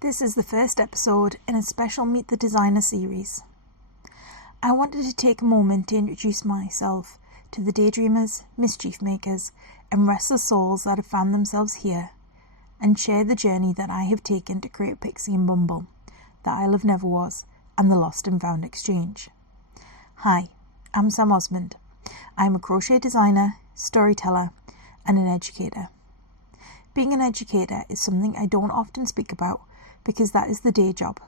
This is the first episode in a special Meet the Designer series. I wanted to take a moment to introduce myself to the daydreamers, mischief-makers and restless souls that have found themselves here, and share the journey that I have taken to create Pixie and Bumble, the Isle of Neverwas and the Lost and Found Exchange. Hi, I'm Sam Osmond. I'm a crochet designer, storyteller and an educator. Being an educator is something I don't often speak about because that is the day job,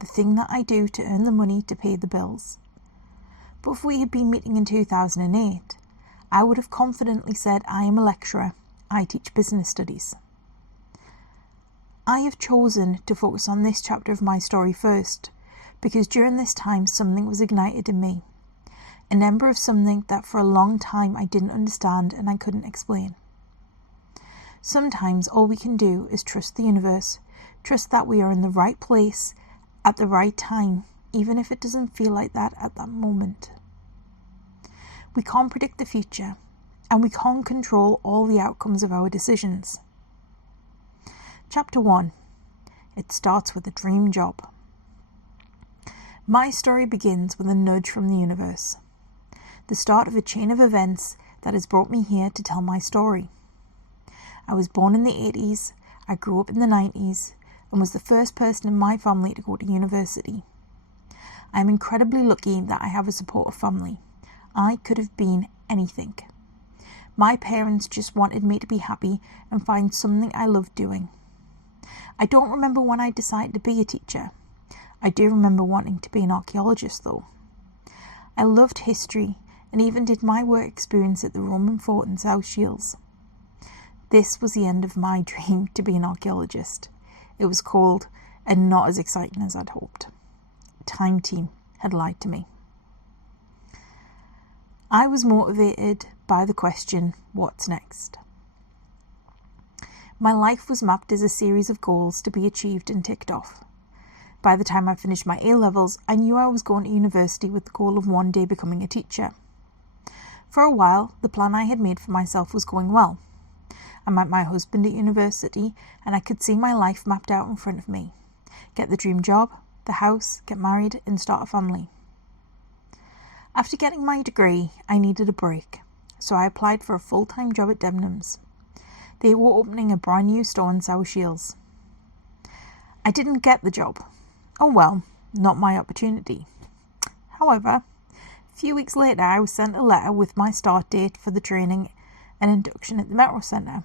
the thing that I do to earn the money to pay the bills. But if we had been meeting in 2008, I would have confidently said I am a lecturer, I teach business studies. I have chosen to focus on this chapter of my story first, because during this time something was ignited in me, an ember of something that for a long time I didn't understand and I couldn't explain. Sometimes all we can do is trust the universe, trust that we are in the right place at the right time, even if it doesn't feel like that at that moment. We can't predict the future, and we can't control all the outcomes of our decisions. Chapter 1. It starts with a dream job. My story begins with a nudge from the universe, the start of a chain of events that has brought me here to tell my story. I was born in the 80s, I grew up in the 90s, and was the first person in my family to go to university. I am incredibly lucky that I have a supportive family. I could have been anything. My parents just wanted me to be happy and find something I loved doing. I don't remember when I decided to be a teacher. I do remember wanting to be an archaeologist though. I loved history and even did my work experience at the Roman fort in South Shields. This was the end of my dream to be an archaeologist. It was cold and not as exciting as I'd hoped. Time Team had lied to me. I was motivated by the question, what's next? My life was mapped as a series of goals to be achieved and ticked off. By the time I finished my A-levels, I knew I was going to university with the goal of one day becoming a teacher. For a while, the plan I had made for myself was going well. I met my husband at university and I could see my life mapped out in front of me. Get the dream job, the house, get married and start a family. After getting my degree, I needed a break, so I applied for a full-time job at Debenhams. They were opening a brand new store in South Shields. I didn't get the job. Oh well, not my opportunity. However, a few weeks later I was sent a letter with my start date for the training and induction at the Metro Centre.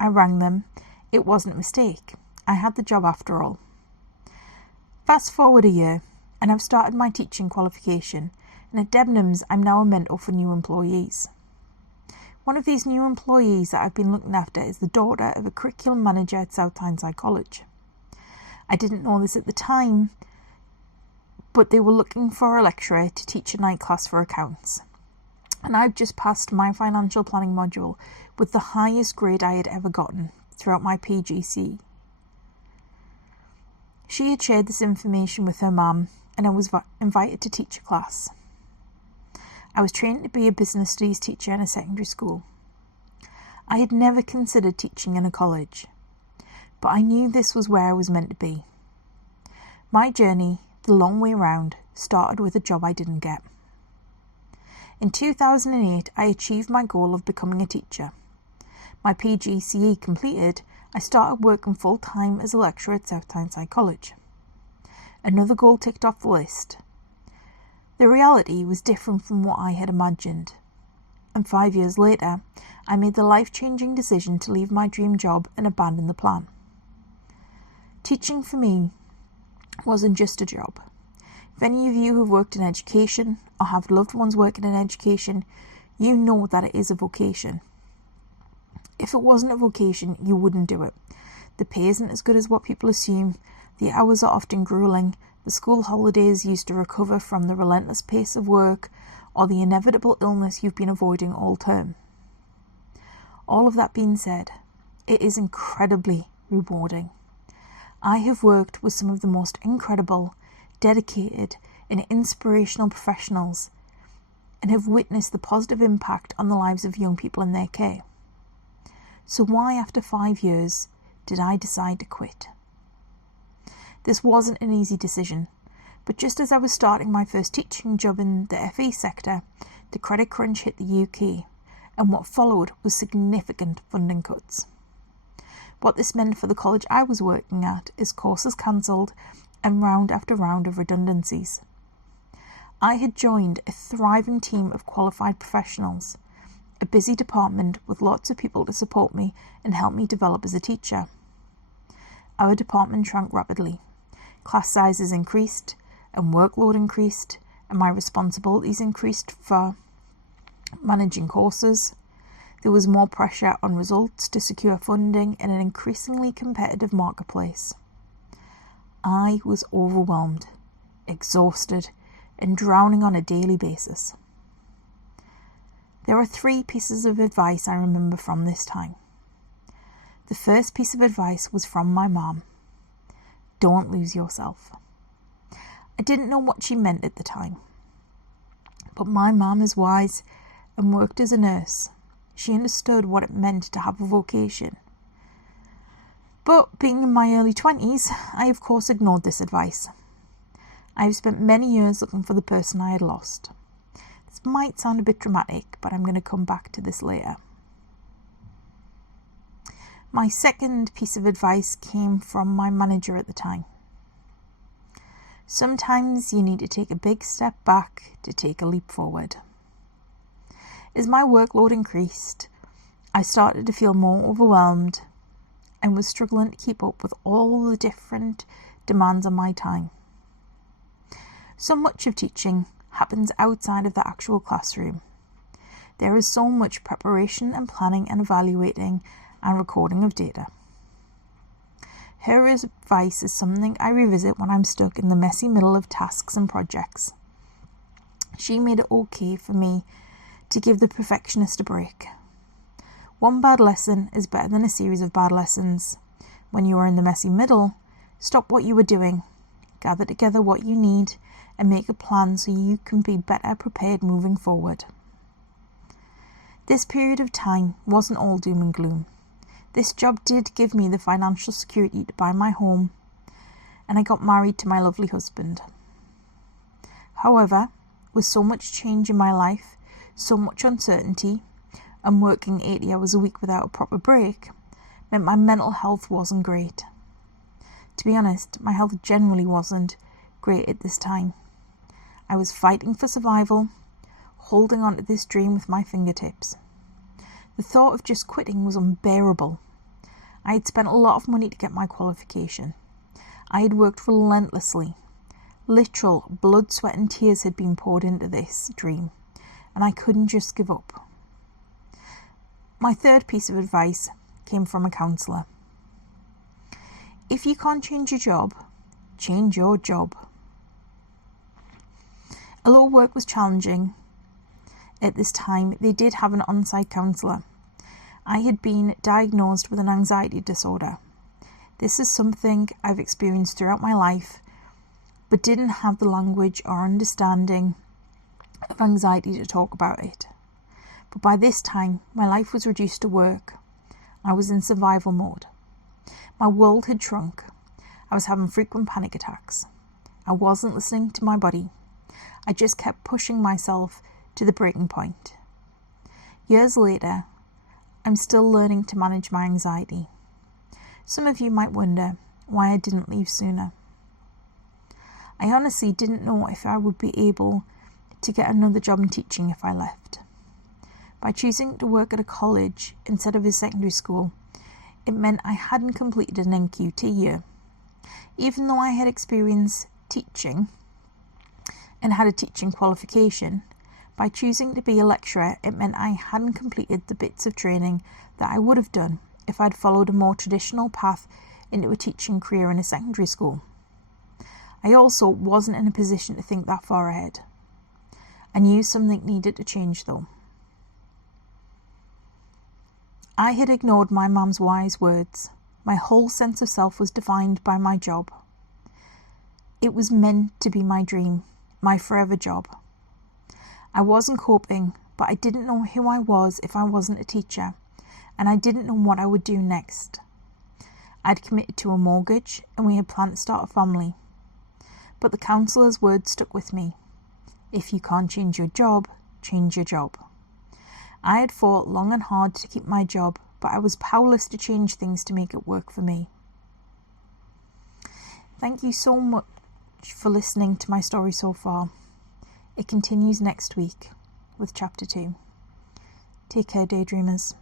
I rang them. It wasn't a mistake. I had the job after all. Fast forward a year, and I've started my teaching qualification, and at Debenhams I'm now a mentor for new employees. One of these new employees that I've been looking after is the daughter of a curriculum manager at South Tyneside College. I didn't know this at the time, but they were looking for a lecturer to teach a night class for accounts. And I've just passed my financial planning module with the highest grade I had ever gotten throughout my PGCE. She had shared this information with her mum and I was invited to teach a class. I was trained to be a business studies teacher in a secondary school. I had never considered teaching in a college, but I knew this was where I was meant to be. My journey, the long way round, started with a job I didn't get. In 2008, I achieved my goal of becoming a teacher. My PGCE completed, I started working full-time as a lecturer at South Tyneside College. Another goal ticked off the list. The reality was different from what I had imagined. And 5 years later, I made the life-changing decision to leave my dream job and abandon the plan. Teaching for me wasn't just a job. If any of you have worked in education or have loved ones working in education, you know that it is a vocation. If it wasn't a vocation, you wouldn't do it. The pay isn't as good as what people assume, the hours are often grueling, the school holidays used to recover from the relentless pace of work, or the inevitable illness you've been avoiding all term. All of that being said, it is incredibly rewarding. I have worked with some of the most incredible, dedicated and inspirational professionals and have witnessed the positive impact on the lives of young people in their care. So why, after 5 years, did I decide to quit? This wasn't an easy decision, but just as I was starting my first teaching job in the FE sector, the credit crunch hit the UK, and what followed was significant funding cuts. What this meant for the college I was working at is courses cancelled and round after round of redundancies. I had joined a thriving team of qualified professionals, a busy department with lots of people to support me and help me develop as a teacher. Our department shrank rapidly. Class sizes increased and workload increased, and my responsibilities increased for managing courses. There was more pressure on results to secure funding in an increasingly competitive marketplace. I was overwhelmed, exhausted, and drowning on a daily basis. There are 3 pieces of advice I remember from this time. The first piece of advice was from my mom. Don't lose yourself. I didn't know what she meant at the time, but my mom is wise and worked as a nurse. She understood what it meant to have a vocation. But being in my early 20s, I of course ignored this advice. I have spent many years looking for the person I had lost. This might sound a bit dramatic, but I'm going to come back to this later. My second piece of advice came from my manager at the time. Sometimes you need to take a big step back to take a leap forward. As my workload increased, I started to feel more overwhelmed and was struggling to keep up with all the different demands on my time. So much of teaching happens outside of the actual classroom. There is so much preparation and planning and evaluating and recording of data. Her advice is something I revisit when I'm stuck in the messy middle of tasks and projects. She made it okay for me to give the perfectionist a break. One bad lesson is better than a series of bad lessons. When you are in the messy middle, stop what you are doing, gather together what you need, and make a plan so you can be better prepared moving forward. This period of time wasn't all doom and gloom. This job did give me the financial security to buy my home, and I got married to my lovely husband. However, with so much change in my life, so much uncertainty, and working 80 hours a week without a proper break, meant my mental health wasn't great. To be honest, my health generally wasn't great at this time. I was fighting for survival, holding on to this dream with my fingertips. The thought of just quitting was unbearable. I had spent a lot of money to get my qualification. I had worked relentlessly. Literal blood, sweat and tears had been poured into this dream, and I couldn't just give up. My third piece of advice came from a counsellor. If you can't change your job, change your job. Although work was challenging at this time, they did have an on-site counsellor. I had been diagnosed with an anxiety disorder. This is something I've experienced throughout my life, but didn't have the language or understanding of anxiety to talk about it. But by this time, my life was reduced to work. I was in survival mode. My world had shrunk. I was having frequent panic attacks. I wasn't listening to my body. I just kept pushing myself to the breaking point. Years later, I'm still learning to manage my anxiety. Some of you might wonder why I didn't leave sooner. I honestly didn't know if I would be able to get another job in teaching if I left. By choosing to work at a college instead of a secondary school, it meant I hadn't completed an NQT year. Even though I had experience teaching and had a teaching qualification, by choosing to be a lecturer, it meant I hadn't completed the bits of training that I would have done if I'd followed a more traditional path into a teaching career in a secondary school. I also wasn't in a position to think that far ahead. I knew something needed to change though. I had ignored my mum's wise words. My whole sense of self was defined by my job. It was meant to be my dream, my forever job. I wasn't coping, but I didn't know who I was if I wasn't a teacher, and I didn't know what I would do next. I'd committed to a mortgage and we had planned to start a family. But the counsellor's words stuck with me. If you can't change your job, change your job. I had fought long and hard to keep my job, but I was powerless to change things to make it work for me. Thank you so much for listening to my story so far. It continues next week with chapter 2. Take care, daydreamers.